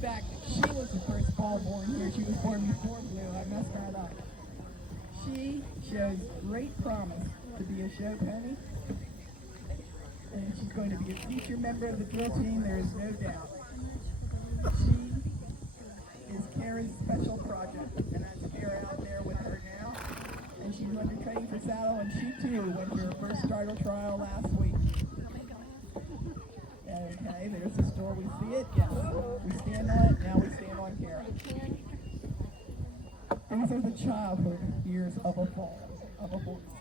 fact, she was the first fall born here. She was born before Blue. I messed that up. She shows great promise to be a show pony, and she's going to be a future member of the drill team, there is no doubt. She is Kara's special project, and that's Kara out there with her now. And she's under training for saddle, and she too went to her first starter trial last week. Okay, there's the store, we see it, yes. We stand on it, now we stand on Kara. These are the childhood years of a horse.